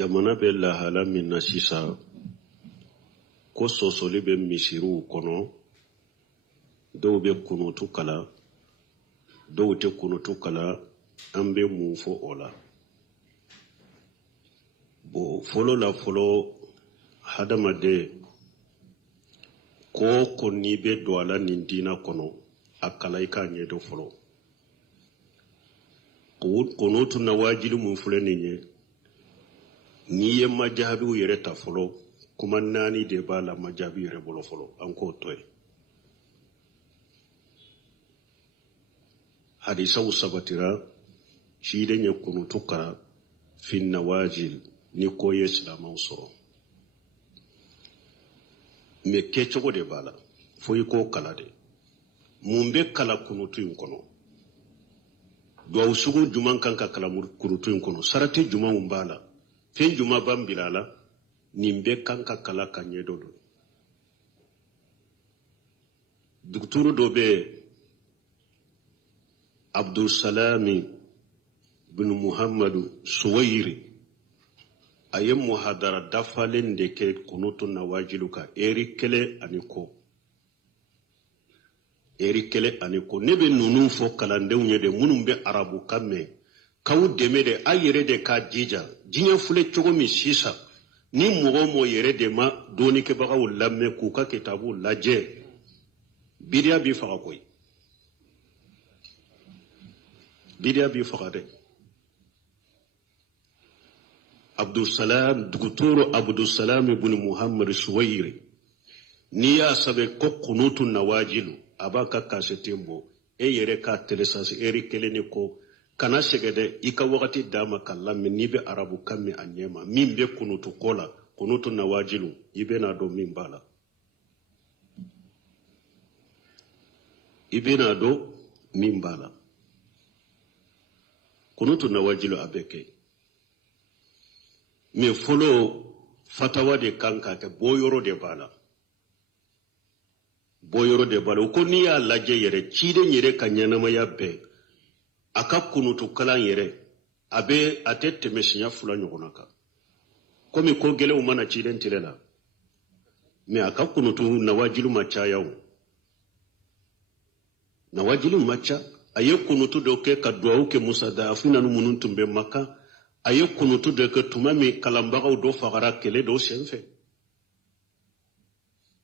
jamana bɛ lahala min na sisan ko sɔsɔli bɛ misiriw kɔnɔ, dɔw bɛ kunutu kala, dɔw tɛ kunutu kala. An bɛ mun fɔ o la? Bon, fɔlɔ la fɔlɔ hadamaden ko n'i bɛ don a la nin diina kɔnɔ, a kala i k'a ɲɛdɔn fɔlɔ. Kunutu na wajibi mun filɛ nin ye, n'i ye majabiw yɛrɛ ta fɔlɔ, kuma 4 de b'a la majabi yɛrɛ bolo fɔlɔ, an k'o to yen. Hadisaw sabatira ciden ye kunutu kala fin nawajil ni ko ye silamaw sɔrɔ. Mais kɛcogo de b'a la, fo i k'o kala de. Mun bɛ kala kunutu in kɔnɔ? Duwawu sugu juman kan ka kala kunutu in kɔnɔ? Sarati jumanw b'a la? Fɛn juman b'an bila la? Nin bɛ kan ka kala ka ɲɛ dɔ don. Duguturu dɔ bɛ Abdulsalami bin Muhammadu Suwayiri, a ye muhadara dafalen de kɛ kunutu nawajilu kan eri kelen ani ko. Ne bɛ ninnu fɔ kalandenw ye de minnu bɛ arabu kan mɛn, k'aw dɛmɛ de, a yɛrɛ de k'a jija. Diɲɛ filɛ cogo min sisan, ni mɔgɔ mɔgɔ yɛrɛ de ma dɔɔnikɛbagaw lamɛn k'u ka kitabu lajɛ, bidiya b'i faga koyi. Bidiya b'i faga dɛ. Dugutoro Abdulsalam ibn Muhammad Suwayiri, n'i y'a sɛbɛn ko kunutu nawajilu, a b'a ka kasɛten bɔ, e yɛrɛ k'a télécharger eri kelen ni ko, kana sɛgɛ dɛ, i ka wagati d'a ma ka lamɛn, n'i bɛ arabu kan mɛn a ɲɛ ma, min bɛ kunutu ko la, kunutu nawajilu, i bɛna dɔn min b'a la. Kunutu nawajilu a bɛ kɛ. Mais fɔlɔ fatawa de kan ka kɛ, bɔyɔrɔ de b'a la. O ko n'i y'a lajɛ yɛrɛ, ciden yɛrɛ ka ɲɛnamaya bɛɛ, a ka kunutu kalan yɛrɛ, a tɛ tɛmɛ siɲɛ 2 ɲɔgɔn kan. Komi ko gɛlɛnw mana ciden tigɛ la, mais a ka kunutu nawajilu ma caya o. Nawajilu ma ca. A ye kunutu dɔ kɛ ka duwawu kɛ musadafina minnu tun bɛ Maka. A ye kunutu dɔ kɛ tuma min kalanbagaw dɔ fagara kɛlɛ dɔ senfɛ.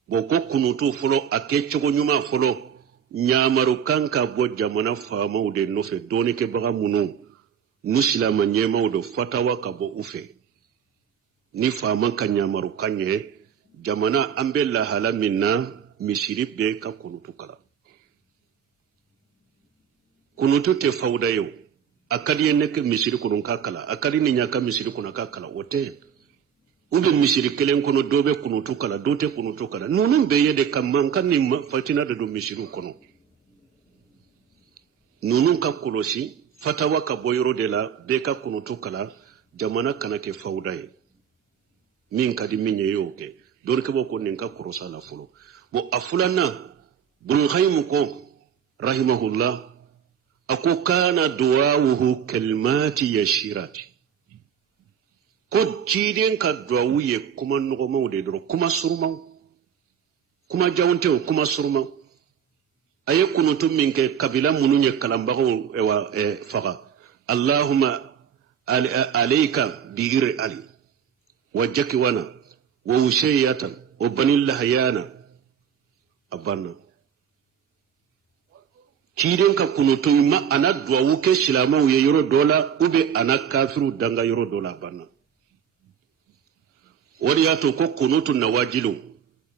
Bon, ko kunutu fɔlɔ, a kɛ cogo ɲuman fɔlɔ, ɲamaru kan ka bɔ jamana faamaw de nɔfɛ, dɔɔnikɛbaga minnu n'u silama ɲɛmaw do, fatawa ka bɔ u fɛ. Ni faama ka ɲamaru kan ɲɛ, jamana an bɛ lahala min na, misiri bɛ ka kunutu kala. Kunutu tɛ fawuda ye o. A ka di ye ne ka misiri kɔnɔ k'a kala, a ka di ni ɲa ka misiri kɔnɔ k'a kala, o tɛ. U bɛ misiri kelen kɔnɔ, dɔ bɛ kunutu kala, dɔ tɛ kunutu kala. Ninnu bɛɛ ye de ka mankan ni fatina de don misiriw kɔnɔ. Ninnu ka kɔlɔsi, fatawa ka bɔ yɔrɔ de la, bɛɛ ka kunutu kala, jamana kana kɛ fawuda ye. Min ka di min ye y'o kɛ. Dɔɔnikɛbaw ko nin ka kɔrɔsa la fɔlɔ. Bon, a filanan, Ibn Qayyim ko, rahimahullah, a ko kana duwawuhu kalimati yashirati. Ko ciden ka duwawu ye kuma nɔgɔmaw de dɔrɔn, kuma surumaw, kuma jaw tɛ o, kuma surumaw. A ye kunutu min kɛ kabila minnu ye kalanbagaw faga. Allahumma alayka bigiri ali wa jakiwana wa ushayatan wa bani lahayana, a banna. Ciden ka kunutu ma ana duwawu kɛ silamaw ye yɔrɔ dɔ la, ou bien ana kafiru danga yɔrɔ dɔ la, a banna. O de y'a to ko kunutu nawajilu,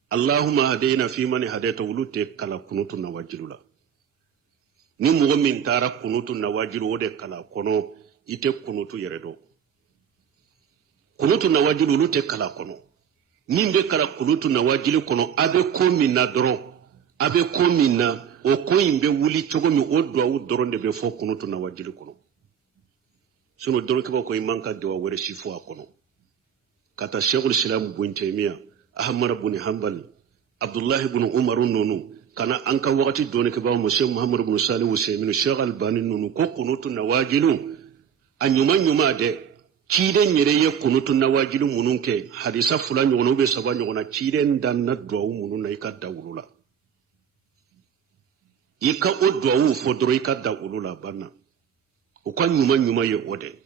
Allahumma hadayna fi man hadayta, olu tɛ kala kunutu nawajilu la. Ni mɔgɔ min taara kunutu nawajilu o de kala kɔnɔ, i tɛ kunutu yɛrɛ dɔn. Kunutu nawajilu olu tɛ kala kɔnɔ. Min bɛ kala kunutu nawajilu kɔnɔ, a bɛ ko min na dɔrɔn, a bɛ ko min na, o ko in bɛ wuli cogo min, o duwawu dɔrɔn de bɛ fɔ kunutu nawajilu kɔnɔ. Sinon dɔɔnikɛbaw ko i man ka duwawu wɛrɛ si fɔ a kɔnɔ. Kata Sheikhul Islam Ibn Taymiyyah, Ahmad ibn Hanbal, Abdullah ibn Umar nunu, kana an ka wagati dɔɔnikɛbaw mo Sheikh Muhammad ibn Salih Usaimin, Sheikh Albani nunu, ko kunutu nawajilu a ɲuman ɲuman dɛ, ciden yere ye kunutu na wajilu munun ke hadisa fula ɲɔgɔn be saba ɲɔgɔn ciden dan na duwawu munun na i ka da olu la i ka o duwawu fɔ dɔrɔn i ka da olu la banna o ka ɲuman ye o de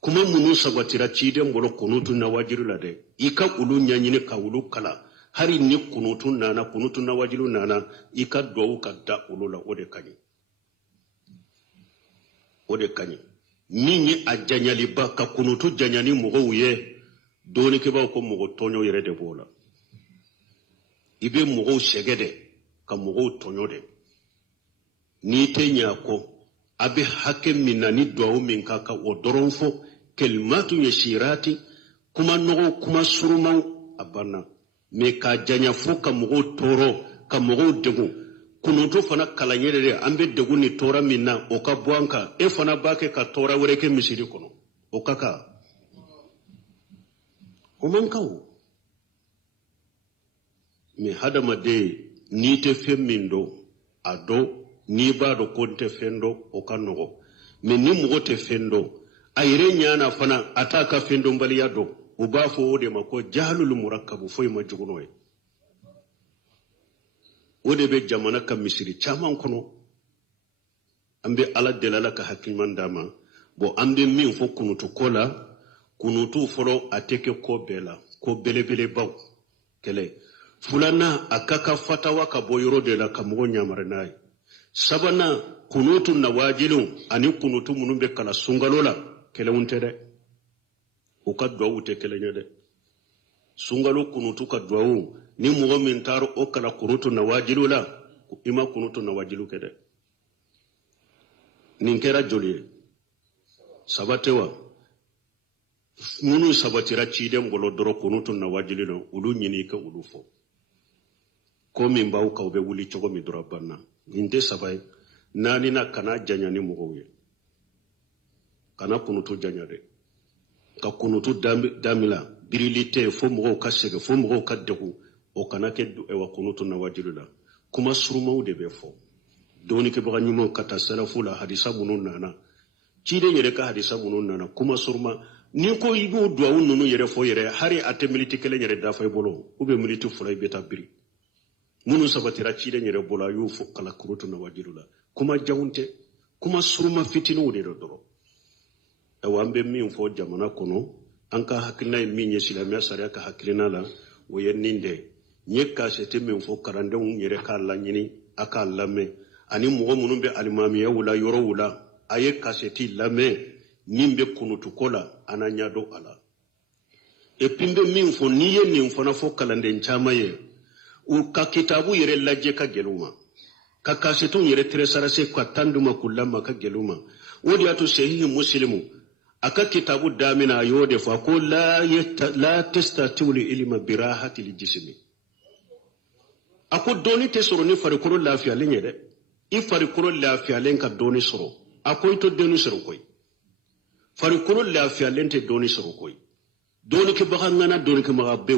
kuma munun sabatira ciden bolo kunutu na wajilu la de i ka olu ɲaɲini ka olu kala hari ni kunutu na wajilu nana i ka duwawu ka da olu la o de kaɲi min ye a janyaliba ka kunutu janyani mɔgɔw ye dɔɔnikɛbaw ko mɔgɔ tɔɲɔ yɛrɛ de b'o la i bɛ mɔgɔw sɛgɛ de ka mɔgɔw tɔɲɔ de n'i tɛ ɲɛ a kɔ a bɛ hakɛ min na ni duwawu min ka kan o dɔrɔn fɔ kelimatu ye sirati kuma nɔgɔw kuma surumaw a banna mɛ k'a janya fo ka mɔgɔw tɔɔrɔ ka mɔgɔw degun kunutu fana kalan yɛrɛ de an bɛ degun ni tɔɔrɔ min na o ka bɔ an kan e fana b'a kɛ ka tɔɔrɔ wɛrɛ kɛ misiri kɔnɔ o ka kan o man kan o mɛ hadamaden n'i tɛ fɛn min dɔn a dɔn n'i b'a dɔn ko n tɛ fɛn dɔn o ka nɔgɔ mɛ ni mɔgɔ tɛ fɛn dɔn a yɛrɛ ɲana fana a t'a ka fɛn dɔnbaliya dɔn u b'a fɔ o de ma ko jahalul murakkabu foyi ma jugu n'o ye o de bɛ jamana ka misiri caman kɔnɔ an bɛ ala deli ala ka hakiliman d'a ma bon an bɛ min fɔ kunutu ko la kunutu fɔlɔ a tɛ kɛ ko bɛɛ la ko belebelebaw kɛlɛ filanan a ka ka fatawa ka bɔ yɔrɔ de la ka mɔgɔ ɲamari n'a ye sabanan kunutu nawajilu ani kunutu minnu bɛ kala sunkalo la kɛlɛw tɛ dɛ o ka duwawu tɛ kɛlɛ ye dɛ sunkalo kunutu ka duwawu ni mɔgɔ min taara o kala kunutu nawajilu la i ma kunutu nawajilu kɛ dɛ nin kɛra joli ye saba tɛ wa minnu sabatira ciden bolo dɔrɔn kunutu nawajilu la olu ɲini ka olu fɔ ko min b'aw kan u bɛ wuli cogo min dɔrɔn banna nin tɛ saba ye naani na kana janya ni mɔgɔw ye kana kunutu janya dɛ ka kunutu damila birili tɛ fo mɔgɔw ka sɛgɛn fo mɔgɔw ka degun o kana kɛ wa kunutu nawajilu la kuma surumaw de bɛ fɔ dɔɔnikɛbaga ɲumanw ka taa salafu la hadisa minnu nana ciden yɛrɛ ka hadisa minnu nana kuma suruma ni ko i b'o duwawu ninnu yɛrɛ fɔ yɛrɛ hari a tɛ militi kelen yɛrɛ dafa i bolo ou bien militi fila i bɛ taa biri minnu sabatira ciden yɛrɛ bolo a y'o fɔ kala kunutu nawajilu la kuma janw tɛ kuma suruma fitininw de do dɔrɔn awa an bɛ min fɔ jamana kɔnɔ an ka hakilina ye min ye silamɛya sariya ka hakilina la o ye nin de n ye kasɛti min fɔ kalandenw yɛrɛ k'a laɲini a k'a lamɛn ani mɔgɔ minnu bɛ alimamiyaw la yɔrɔw la a ye kasɛti lamɛn min bɛ kunutuko la an na ɲɛdɔn a la et puis n bɛ min fɔ n'i ye nin fana fɔ kalanden caman ye u ka kitabu yɛrɛ lajɛ ka gɛlɛn u ma ka kasɛtiw yɛrɛ tɛrɛsarase ka tan d'u ma k'u lama ka gɛlɛn u ma o de y'a to sahihi muslimu a ka kitabu damina a y'o de fɔ ko la tastati'u ilma birahati ljismi a ko dɔɔni tɛ sɔrɔ ni farikolo lafiyalen ye dɛ i farikolo lafiyalen ka dɔɔni sɔrɔ a ko i to dɔɔni sɔrɔ koyi farikolo lafiyalen tɛ dɔɔni sɔrɔ koyi dɔɔnikɛbaga ŋana dɔɔnikɛbaga bɛɛ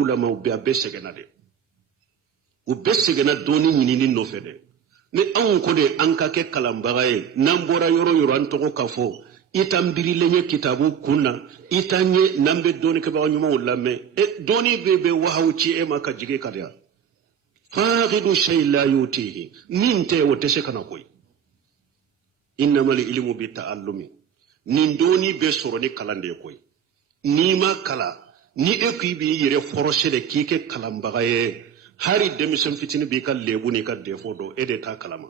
ulamaw bɛɛ a bɛɛ sɛgɛnna dɛ u bɛɛ sɛgɛnna dɔɔni ɲinini nɔfɛ dɛ ni anw ko de an ka kɛ kalanbaga ye n'an bɔra yɔrɔ yɔrɔ an tɔgɔ ka fɔ i t'an birilen ye kitabu kun na i t'an ye n'an bɛ dɔɔnikɛbaga ɲumanw lamɛn dɔɔni bɛ wahaw ci e ma ka jigin ka di yan faaqidu shay la yutihi min tɛ o tɛ se ka na koyi innamal ilmu bi ta'allumi nin dɔɔni bɛ sɔrɔ ni kalan de ye koyi n'i ma kalan ni e k'i b'i yɛrɛ fɔrɔse de k'i kɛ kalanbaga ye hari denmisɛn fitinin b'i ka lebu n'i ka defo dɔn e de t'a kalama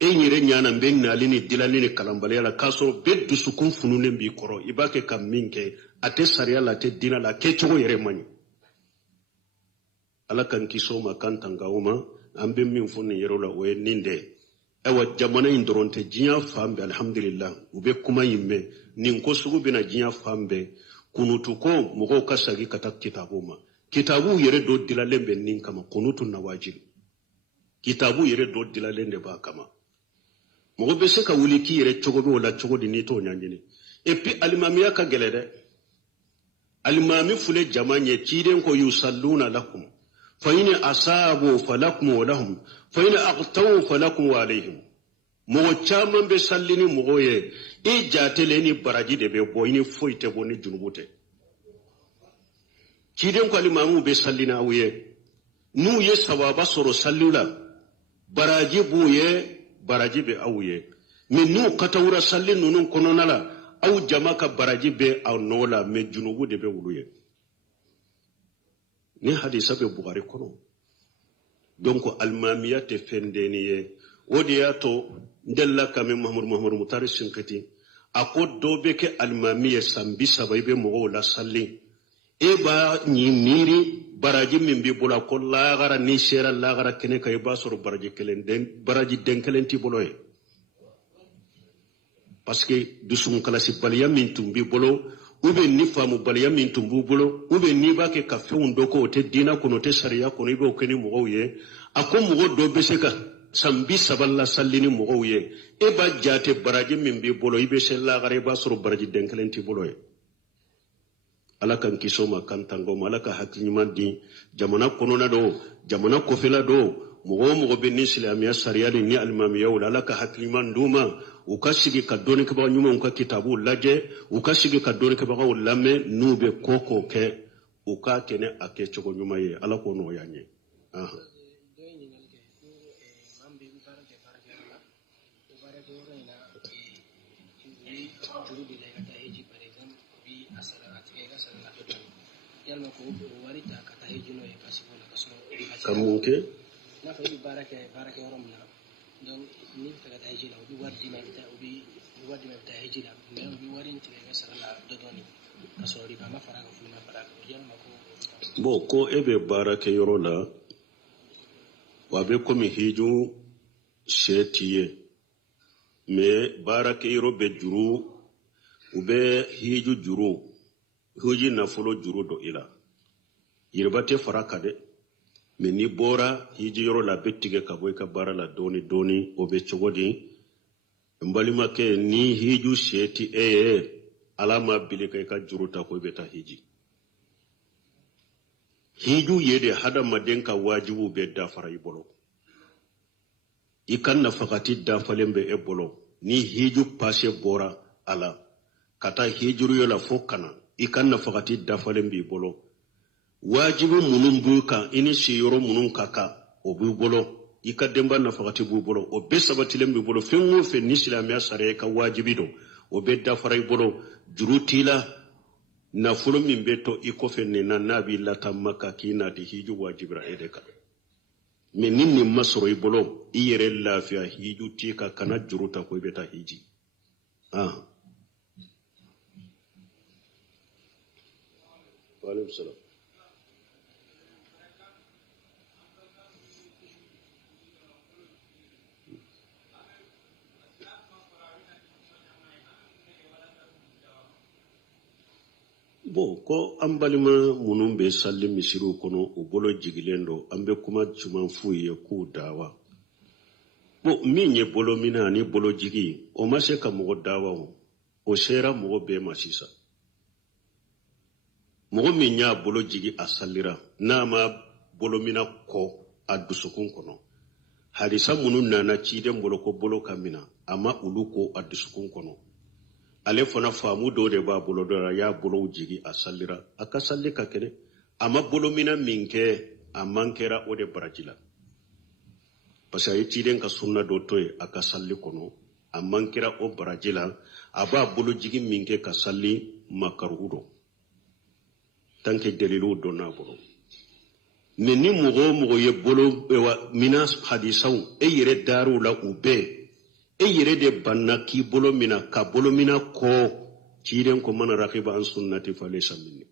e yɛrɛ ɲana n bɛ nali ni dilali ni kalanbaliya la k'a sɔrɔ bɛɛ dusukun fununen b'i kɔrɔ i b'a kɛ ka min kɛ a tɛ sariya la a tɛ diinɛ la a kɛcogo yɛrɛ man ɲi ala kan kisi o ma kan tanga o ma an bɛ min fɔ nin yɔrɔ la o ye nin de ayiwa jamana in dɔrɔn tɛ diɲɛ fan bɛɛ alhamdulillah u bɛ kuma in mɛn nin ko sugu bɛna diɲɛ fan bɛɛ kunutu ko mɔgɔw ka sagi ka taa kitabu ma kitabu yɛrɛ dɔ dilalen bɛ nin kama kunutu nawajilu kitabu yɛrɛ dɔ dilalen de b'a kama mɔgɔ bɛ se ka wuli k'i yɛrɛ cogo bɛ o la cogo di n'i t'o ɲɛɲini et puis alimamiya ka gɛlɛ dɛ alimami fule jama ɲɛ ciden ko yusalluna lakum fa in asabu falakum wa lahum fa in aqtaw falakum wa alayhim mogo caman be sallini mogo ye i jatele ni baraji de be bo ini foyi te bo ni junubu te ciden ko alimamu be sallina aw ye n'u ye sawaba sɔrɔ salliw la baraji b'u ye baraji be aw ye mais n'u katawura salli ninnu kɔnɔna la aw jama ka baraji be aw nɔ la mais junubu de be wulu ye ni hadisa be Bukhari kɔnɔ donc almamiya te fɛn denni ye o de y'a to n delila ka mɛn Mahamadu Mutari Sinkiti a ko dɔ bɛ kɛ alimami ye san 30 i bɛ mɔgɔw la salli e b'a ɲi miiri baraji min b'i bolo a ko lagara n'i sera lagara kɛnɛ kan i b'a sɔrɔ baraji den kelen t'i bolo ye parce que dusukunkalasibaliya min tun b'i bolo ou bien ni faamubaliya min tun b'u bolo ou bien n'i b'a kɛ ka fɛnw dɔ kɛ o tɛ diina kɔnɔ o tɛ sariya kɔnɔ i b'o kɛ ni mɔgɔw ye a ko mɔgɔ dɔ bɛ se ka san 30 la salli ni mɔgɔw ye e b'a jate baraji min b'i bolo i bɛ se lagara i b'a sɔrɔ baraji den kelen t'i bolo ye ala kan kiso ma kan tango ma ala ka hakili ɲuman di jamana kɔnɔna do jamana kɔfɛla do mɔgɔ o mɔgɔ bɛ ni silamɛya sariya ni alimamiyaw la ala ka hakili ɲuman d'u ma u ka sigi ka dɔnnikɛbaga ɲumanw ka kitabuw lajɛ u ka sigi ka dɔnnikɛbagaw lamɛn n'u bɛ ko k'o kɛ u k'a kɛ ni a kɛcogo ɲuman ye ala k'o nɔgɔya n ye kamun ke na fa baraka yorom na donc ni fa ta hijila bi wardi ma ta hijila mais bi warin ti ga sala do doni kasori ba ma fara ga fulma fara ga yalma ko bo ko ebe baraka yoro la wa be komi hiju shetiye mais baraka yoro be juru ube hiju juru huji na folo juru do ila yirbate faraka de mais ni bora hiji yoro la bettige ka boy ka bara la doni o be cogodi mbalima ke ni hiju sheti alama bile kay ka juruta ko beta hiji hiju yede hada madenka wajibu be da faray bolo ikanna fakati da falembe e bolo ni hiju passé bora ala kata hijuru yola fokana ikanna fakati da falembe bolo wajibu munun buka ini siyoro munun kaka o bu bolo ika demba na fakati bu bolo o be sabatilem bu bolo fengo fe ni islamiya sare ka wajibi do o be da faray bolo jurutila na fulo min be to iko fe ne na nabi latamma ka kina di hiju wajibra edeka men ninni masoro i bolo iyere lafiya hiju tika kana juruta ko beta hiji wa alaykum salam bon ko an balima munun be salli misiru kono o bolo jigilen do an be kuma juman fu ye k'u dawa bon min ye bolo mina ni bolo jigi o ma se ka mɔgɔ dawa o sera mɔgɔ bɛɛ ma sisan mɔgɔ min y'a bolo jigi a sallira n'a ma bolo mina kɔ a dusukun kɔnɔ hadisa munun nana ciden bolo ko bolo ka mina a ma olu ko a dusukun kɔnɔ ale fana faamu dɔ de b'a bolo dɔ y'a bolo jigi a sallira a ka salli ka kɛnɛ a ma bolo mina min kɛ a man kɛra o de baraji la parce que a ye ciden ka sunna dɔ to ye a ka salli kɔnɔ a man kɛra o baraji la a b'a bolo jigi min kɛ ka salli makaruhu dɔ tant que daliluw dɔnn'a bolo mais ni mɔgɔ o mɔgɔ ye bolo mina hadisaw e yɛrɛ daaruw la u bɛɛ e yere de banna k'i bolo mina ka bolo mina kɔ ciden ko mana rakiba an sunnati fa laysa minni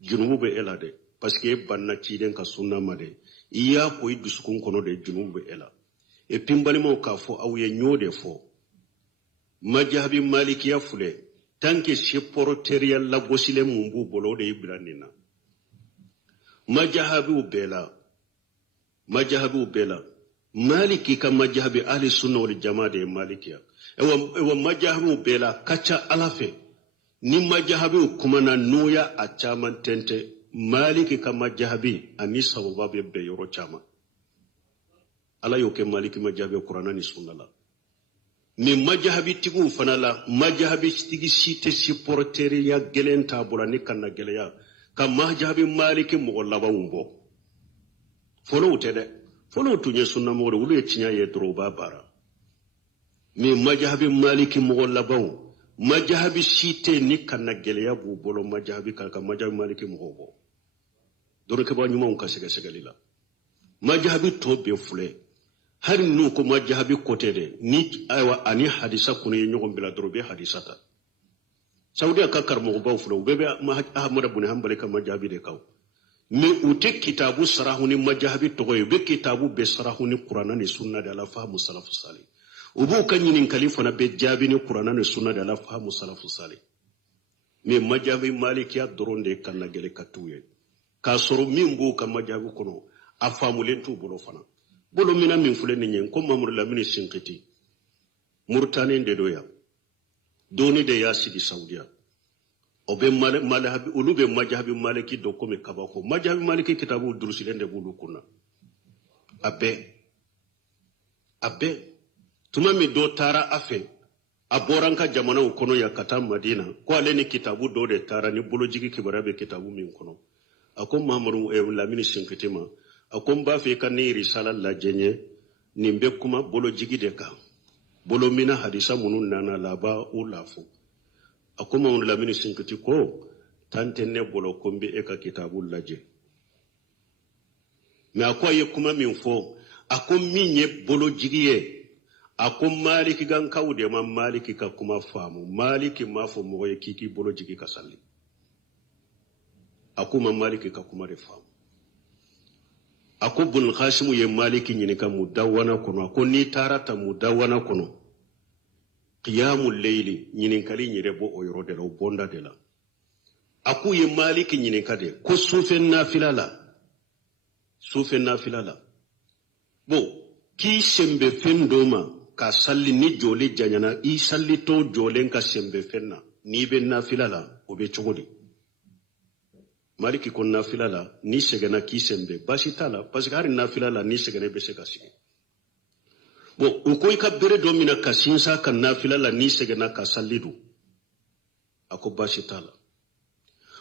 junubu be ela de parce que e banna ciden ka sunna ma de i y'a ko i dusukun kɔnɔ de junubu be ela e pimbalimaw k'a fɔ aw ye ɲo de fɔ majahabi malikiya filɛ tant que seporotɛriya lagosilen mun b'u bolo o de y'i bila nin na majahabiw bɛɛ la maliki ka majahabi ahli sunna wal jamaa de malikiya ewa majahabiw bɛɛ la ka ca ala fɛ ni majahabiw kumana n'uya a caman tɛntɛ maliki ka majahabi ani sababa bɛ bɛn yɔrɔ caman ala y'o kɛ maliki majahabi kurana ni sunna la mi majahabi tigu fanala majahabi tigi site supporteri ya gelenta bulani kanna geleya ka majahabi maliki mo laba umbo folo tede folo tunye sunna mo wulu etinya ye droba bara mi majahabi maliki mo laba majahabi site ni kanna geleya bu bolo majahabi ka majahabi maliki mo bo doro ke ba nyuma on kasega segalila majahabi tobe fule hari nu ko majahabi kotede ni aywa ani hadisa kunu nyogon bila dorobe hadisata saudi aka karmo baw fulo bebe ahmad ibn hanbali ka majahabi de kaw me ute kitabu sarahuni majahabi togoy be kitabu be sarahuni qur'ana ni sunna de ala fahmu salafus salih ubu kanyinin khalifa na be jabi ni qur'ana ni sunna de ala fahmu salafus salih me majahabi malikiya doronde kanna gele katuye ka soro mimbu ka majahabi kono afamulen tu bolo fana bolo mina min fule ni nyen ko mamur lamini sinkiti murtani de doya doni de ya sidi saudiya obe malahabi ulube majahabi maliki do ko me kabako majahabi maliki kitabu durusilende bulu kunna abe tuma mi do tara afe aboranka jamana ukono ya kata madina ko aleni kitabu do de tara ni bolo jigi kibarabe kitabu min kono akom mamuru lamini sinkiti ma akom ba fe kan ni risala la jenye nimbe kuma bolo jigi de ka bolo mina hadisa munun nana laba ulafu akoma on lamini sinkiti ko tantenne bolo kombe e ka kitabul laje me akoye kuma min fo akom minye bolo jigiye akom maliki gan kawde ma maliki ka kuma famu maliki ma fo mo ye kiki bolo jigi ka salli akuma maliki ka kuma de famu akubul khashimu ye maliki nyini ka mudawwana kono ko ni tarata mudawwana kono qiyamul layli nyini kali nyire bo oyro de lo bonda de la aku ye maliki nyini kade ko sufen nafilala bo ki sembe fendoma ka salli ni joli janyana i salli to jolen ka sembe fenna ni be nafilala obe chogodi maliki kon nafilala ni segana kisembe basitala parce que har nafilala ni segane be segasi bo ukoy ka bere do mina kasinsa kan nafilala ni segana ka salidu ako basitala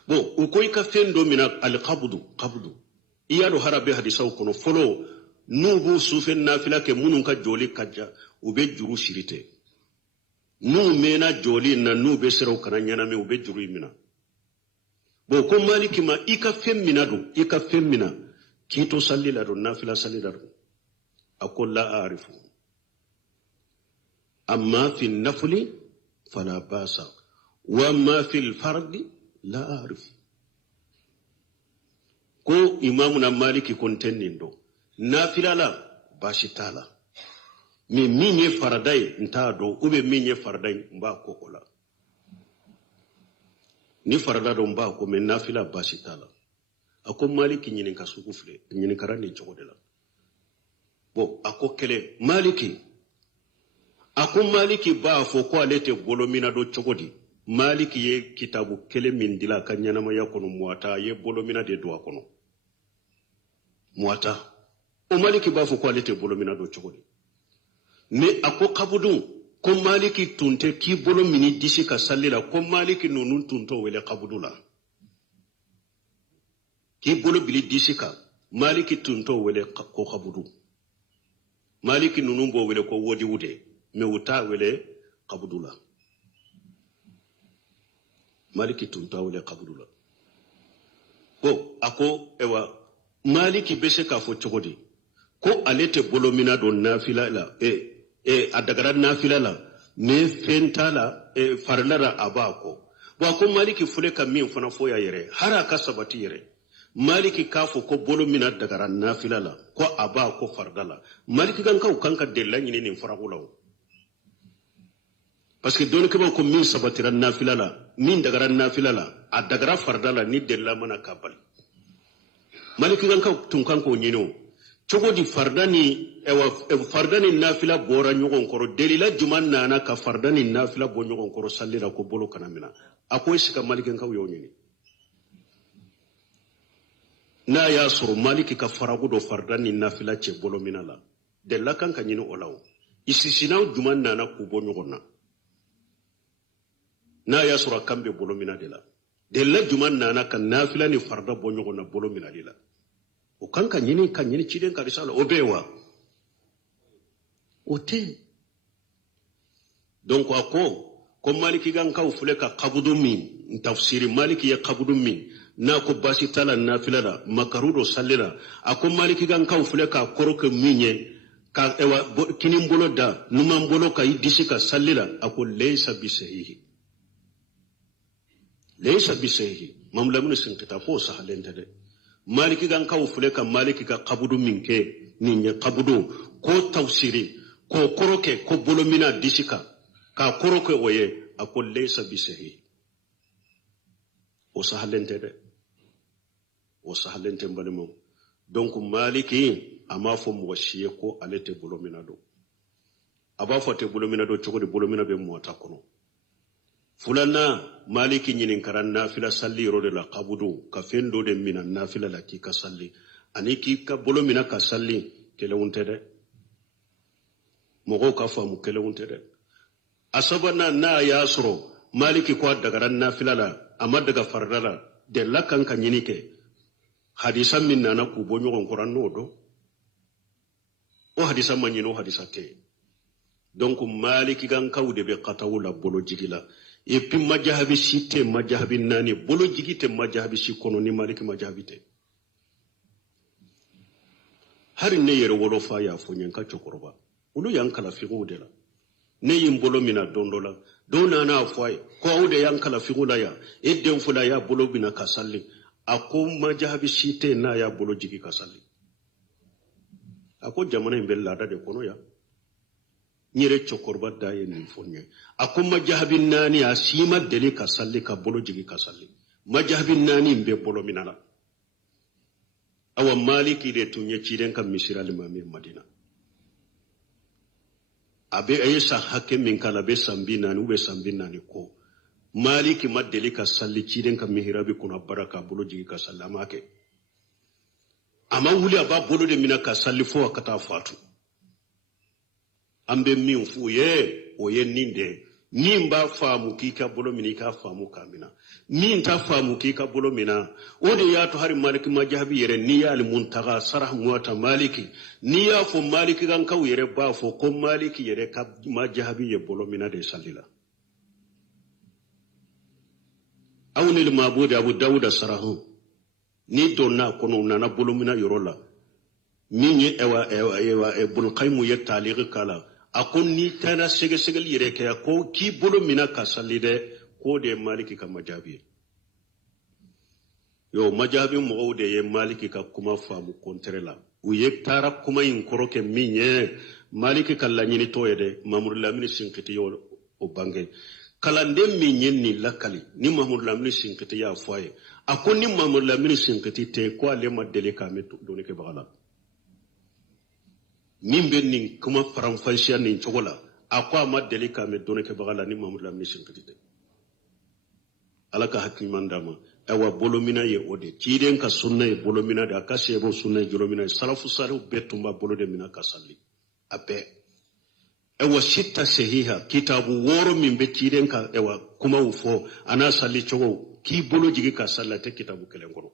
bo ukoy ka fendo mina al qabdu iyalo harabe hadisa kono folo nubu sufen nafila ke munun ka joli kajja ube juru shirite nu mena joli na nube sero kana nyana me ube juru mina bo ko maliki ma ika femmina kito sallila do nafila sallila do akol la arifu amma fi nafli fala basa wa amma fi al-fardi la arifu ko imamuna maliki kontennindo nafila la bashitala mi minye faradai ntado ube minye faradai mbako ola ni farada don ba ko men nafila basitala ako maliki nyinin ka sugufle nyinin karani jogodela bo ako kele maliki ba fo ko alete bolomina do chogodi maliki ye kitabu kele min dila kanyana ma yakono muata ye bolomina de do akono muata o maliki ba fo ko alete bolomina do chogodi ne ako kabudun ko maliki tunte ki bolo mini disi ka sallila ko maliki nonun tunto wele qabdula ki bolo bili disi ka maliki tunto wele ko qabdu maliki nonun bo wele ko wodi wude me wuta wele qabdula maliki tunto wele qabdula ko ako ewa maliki bese ka fo chogodi ko alete bolo mina don nafila la adagara nafila la ne fentala farlara abako wa ko maliki fule ka min fana foya yere haraka sabati yere maliki kafo ko bolo mina dagara nafila la ko abako fardala maliki kan kanka della nyini ni faragulaw parce que don ke ko min sabatira nafila la min dagara nafila la adagara fardala ni della mana kabal maliki kan tun kanko nyino chogodi fardani fardani nafila bora nyogon koro delila juman nana ka fardani nafila bo nyogon koro sallira ko bolo kanamina akoy sika maliken kaw yonyini na ya suru maliki ka faragu do fardani nafila che bolo minala delila kan kanyino olaw isisinaw juman nana kubo ɲɔgɔn n'a y'a sɔrɔ a kan bɛ bolo mina de la della juman nana ka nafila ni farda bɔ ɲɔgɔn na bolo mina de la o kan ka ɲini ciden ka risala o bɛ wa o tɛ donc a ko maliki gankaw filɛ ka kabudu min tafsiri maliki ya kabudu min n'a ko basi tala nafila la makaru do salli la a ko maliki gankaw filɛ ka kɔrɔ kɛ min ye ka kinin bolo da numan bolo ka i disi ka salli la a ko laysa bisahihi mamlamunu sinkita fo sahalen tɛ dɛ maliki gankaw filɛ ka maliki ka kabudu min kɛ nin ye kabudu ko tafsiri ko kɔrɔ kɛ ko bolo mina disi ka kɔrɔ kɛ o ye a ko laysa bisahihi o sahalen tɛ dɛ o sahalen tɛ balimaw donc maliki a m'a fɔ mɔgɔ si ye ko ale tɛ bolo mina don a b'a fɔ tɛ bolo mina don cogo di bolo mina bɛ mɔta kɔnɔ fulana maliki ɲininkara nafila salli yɔrɔ de la kabudu ka fɛn dɔ de mina nafila la k'i ka salli ani k'i ka bolo mina ka salli kelenw tɛ dɛ mɔgɔw ka faamu kelenw tɛ dɛ a sabanan n'a y'a sɔrɔ maliki ko a dagara nafila la a ma daga farda la della kan ka ɲini kɛ hadisa min nana k'u bɔ ɲɔgɔn kɔrɔ n'o dɔn o hadisa ma ɲini o hadisa tɛ donc maliki gankaw de bɛ kataw la bolo jigi la et puis majahabi si tɛ majahabi naani bolo jigi tɛ majahabi si kɔnɔ ni maliki majahabi tɛ hari ne yɛrɛ wolofa y'a fɔ n ye n ka cɛkɔrɔba olu y'an kalafigow de la ne yi n bolo mina don dɔ la dɔw nana fɔ a ye ko aw de y'an kalafigo la yan e den fula y'a bolo mina ka salli a ko majahabi si tɛ n'a y'a bolo jigi ka salli a ko jamana in bɛ laada de kɔnɔ yan n yɛrɛ cɛkɔrɔba da ye nin fɔ n ye a ko majahabi naani a si ma deli ka salli ka bolo jigi ka salli majahabi naani in bɛ bolo mina la awa maliki de tun ye ciden ka misira limami madina a ye san hakɛ min k'a la a bɛ san 40 ou bien san 40 kɔ maliki ma deli ka salli ciden ka mihirabi kunna bara k'a bolo jigi ka salli a ma kɛ a ma wuli a b'a bolo de mina ka salli fo a ka taa fatu an bɛ min f'u ye o ye nin de min b'a faamu k'i ka bolo mina i k'a faamu k'a mina min t'a faamu k'i ka bolo mina o de y'a to hari maliki majahabi yɛrɛ n'i y'ale muntaga sarah muwata maliki n'i y'a fɔ maliki gankaw yɛrɛ b'a fɔ ko maliki yɛrɛ ka majahabi ye bolo mina de salli la aw ni mabudi abu dawuda sarahu ni donna kono nana bolo mina yɔrɔ la min ye ibn qayyim ye taliq kala a ko ni tana sɛgɛsɛgɛli yɛrɛ kɛ a ko k'i bolo mina ka salli dɛ ko de ye maliki ka majabi yo majabi mɔgɔw de ye maliki ka kuma faamu kontere la u ye taara kuma in kɔrɔ kɛ min ye maliki ka laɲini tɔ ye dɛ mamuru lamini sinkiti yo o bange kalanden min ye nin lakali ni mamuru lamini sinkiti y'a fɔ a ye a ko ni mamuru lamini sinkiti tɛ ko ale ma deli k'a mɛn doni kɛbaga la min bɛ nin kuma faranfasiya nin cogo la a ko a ma deli k'a mɛn doni kɛbaga la ni mamuru lamini sinkiti tɛ ala ka hakiman d'a ma awa bolomina ye o de ciden ka sunna ye bolomina de a ka sebo sunna ye jolomina ye salafu saliw bɛɛ tun b'a bolo de mina ka salli a bɛɛ awa sitta sahiha kitabu 6 min bɛ ciden ka awa kumaw fɔ a n'a salli cogo k'i bolo jigi ka salli a tɛ kitabu kelen kɔnɔ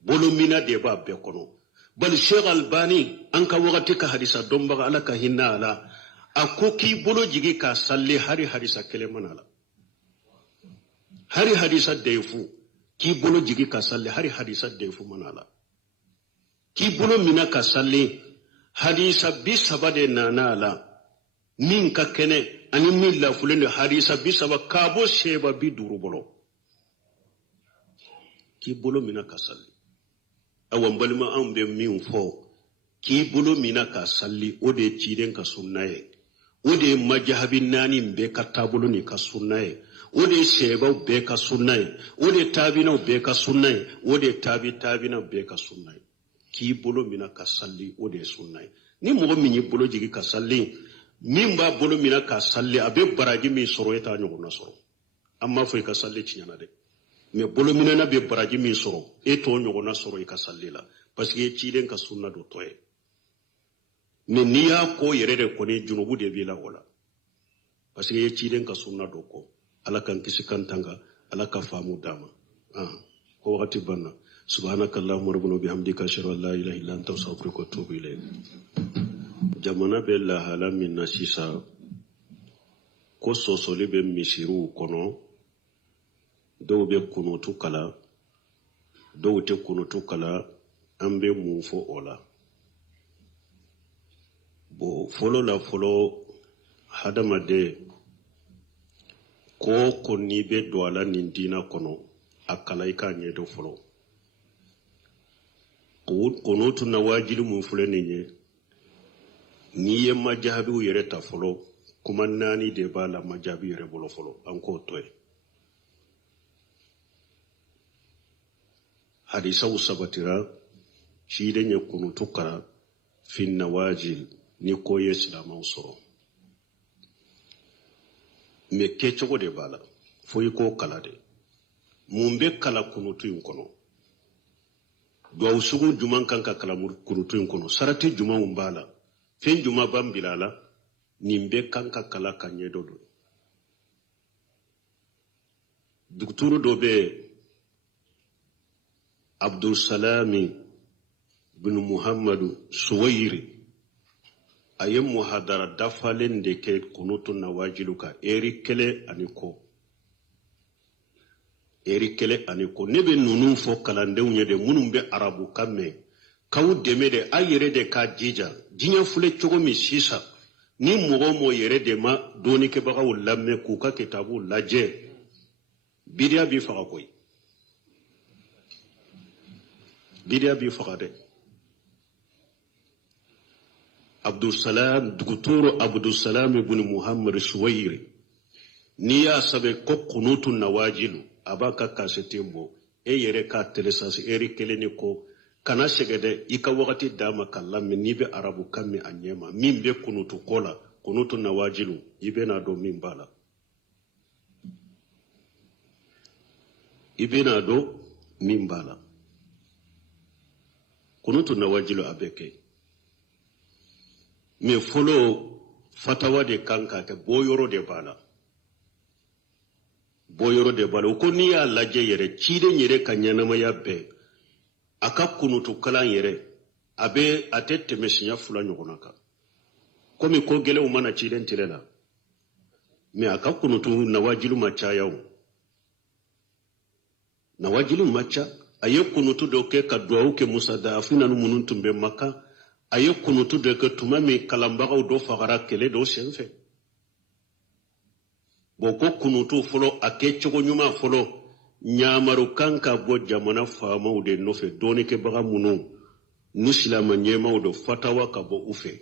bolomina de b'a bɛɛ kɔnɔ bali sheikh albani an ka wagati ka hadisa dɔnbaga ala ka hinna a la a ko k'i bolo jigi ka salli hari hadisa kelen mana la hari hadisa defu k'i bolo jigi ka salli hari hadisa defu mana la k'i bolo mina ka salli hadisa 30 de nana la min ka kɛnɛ ani min lafulen de hadisa 30 ka bɔ seba 50 bolo k'i bolo mina ka salli awan balima an bɛ min fɔ k'i bolo mina ka salli o de ciden ka sunna ye o de majahabi naani bɛɛ ka taabolo ni ka sunna ye o de sebaw bɛɛ ka sunna ye o de taabinaw bɛɛ ka sunna ye o de taabinaw bɛɛ ka sunna ye k'i bolo mina ka salli o de sunna ye ni mɔgɔ min y'i bolo jigi ka salli min b'a bolo mina ka salli a bɛ baraji min sɔrɔ e t'a ɲɔgɔnna sɔrɔ an m'a fɔ i ka salli tiɲɛna dɛ mais bolo minana bɛ baraji min sɔrɔ e t'o ɲɔgɔnna sɔrɔ i ka salli la parce que e ciden ka sunna do tɔ ye mais n'i y'a ko yɛrɛ de kɔni junubu de b'i la o la parce que i ye ciden ka sunna dɔ kɔ ala kan kisi kan tanga ala ka faamu d'a ma ko wagati banna subhanaka allahumma rabbana bihamdika ashhadu an la ilaha illa anta astaghfiruka wa atubu ilayk jamana bɛ lahala min na sisan ko sɔsɔli bɛ misiriw kɔnɔ dɔw bɛ kunutu kala dɔw tɛ kunutu kala an bɛ mun fɔ o la bon fɔlɔ la fɔlɔ hadamaden ko n'i bɛ don a la nin diina kɔnɔ a kala i k'a ɲɛdɔn fɔlɔ kunutu na wajibi mun filɛ nin ye n'i ye majabiw yɛrɛ ta fɔlɔ kuma 4 de b'a la majabi yɛrɛ bolo fɔlɔ an k'o to yen hadisaw sabatira ciden ye kunutu kala fin nawajil ni ko ye silamaw sɔrɔ mais kɛcogo de b'a la fo i k'o kala de mun bɛ kala kunutu in kɔnɔ duwawu sugu juman kan ka kala kunutu in kɔnɔ sarati jumanw b'a la fɛn juman b'an bila a la nin bɛ kan ka kala ka ɲɛ dɔ don duguturu dɔ bɛ abdulsalami bin muhammadu suwayiri a ye muhadara dafalen de kɛ kunutu nawajilu kan eri kelen ani kɔ ne bɛ ninnu fɔ kalandenw ye de minnu bɛ arabu kan mɛn k'aw dɛmɛ de a yɛrɛ de k'a jija diɲɛ filɛ cogo min sisan ni mɔgɔ mɔgɔ yɛrɛ de ma dɔɔnikɛbagaw lamɛn k'u ka kitabu lajɛ bidiya b'i faga koyi bidiya b'i faga dɛ dugutoro abdulsalam ibn muhammad suwayiri n'i y'a sɛbɛn ko kunutu nawajilu a b'a ka kasete bɔ e yɛrɛ k'a telesasi eri kelen ni ko kana sɛgɛ dɛ i ka wagati d'a ma ka lamɛn n'i bɛ arabu kan mɛn a ɲɛ ma min bɛ kunutu kɔ la kunutu nawajilu i bɛna dɔn min b'a la kunutu nawajilu a bɛ kɛ mais fɔlɔ fatawa de kan ka kɛ bɔyɔrɔ de b'a la o ko n'i y'a lajɛ yɛrɛ ciden yɛrɛ ka ɲɛnamaya bɛɛ a ka kunutu kalan yɛrɛ a tɛ tɛmɛ siɲɛ 2 ɲɔgɔnna kan komi ko gɛlɛnw mana ciden tɛrɛ la mais a ka kunutu nawajilu ma caya o nawajilu ma ca a ye kunutu dɔ kɛ ka duwawu kɛ musadafina minnu tun bɛ maka a ye kunutu dɔ kɛ tuma min kalanbagaw dɔ fagara kɛlɛ dɔ senfɛ bon ko kunutu fɔlɔ a kɛ cogo ɲuman fɔlɔ ɲamaru kan ka bɔ jamana faamaw de nɔfɛ dɔɔnikɛbaga minnu n'u silama ɲɛmaw dɔ fatawa ka bɔ u fɛ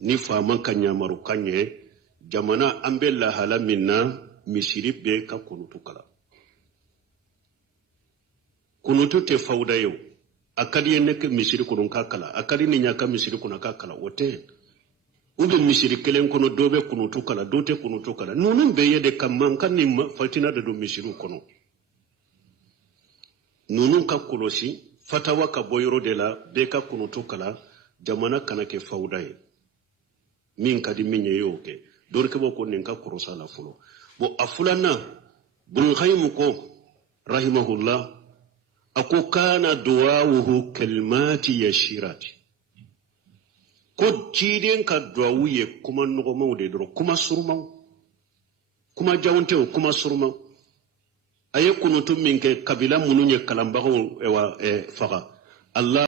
ni faama ka ɲamaru kan ɲɛ jamana an bɛ lahala min na misiri bɛ ka kunutu kala kunutu tɛ fawuda ye o a ka di ye ne ka misiri kɔnɔ k'a kala a ka di ne ɲa ka misiri kɔnɔ k'a kala o tɛ u bɛ misiri kelen kɔnɔ dɔ bɛ kunutu kala dɔ tɛ kunutu kala ninnu bɛɛ ye de ka mankan ni fatina de don misiriw kɔnɔ ninnu ka kɔlɔsi fatawa ka bɔ yɔrɔ de la bɛɛ ka kunutu kala jamana kana kɛ fawuda ye min ka di min ye y'o kɛ dɔrɔkɛbɔ ko nin ka kɔrɔsa la fɔlɔ bon a filanan Ibn ko rahimahullah a ko kana duwawuhu kalimati yashirati ko ciden ka duwawu ye kuma nɔgɔmaw de dɔrɔn kuma surumaw kuma jaw tɛ o kuma surumaw a ye kunutu min kɛ kabila minnu ye kalanbagaw faga Allah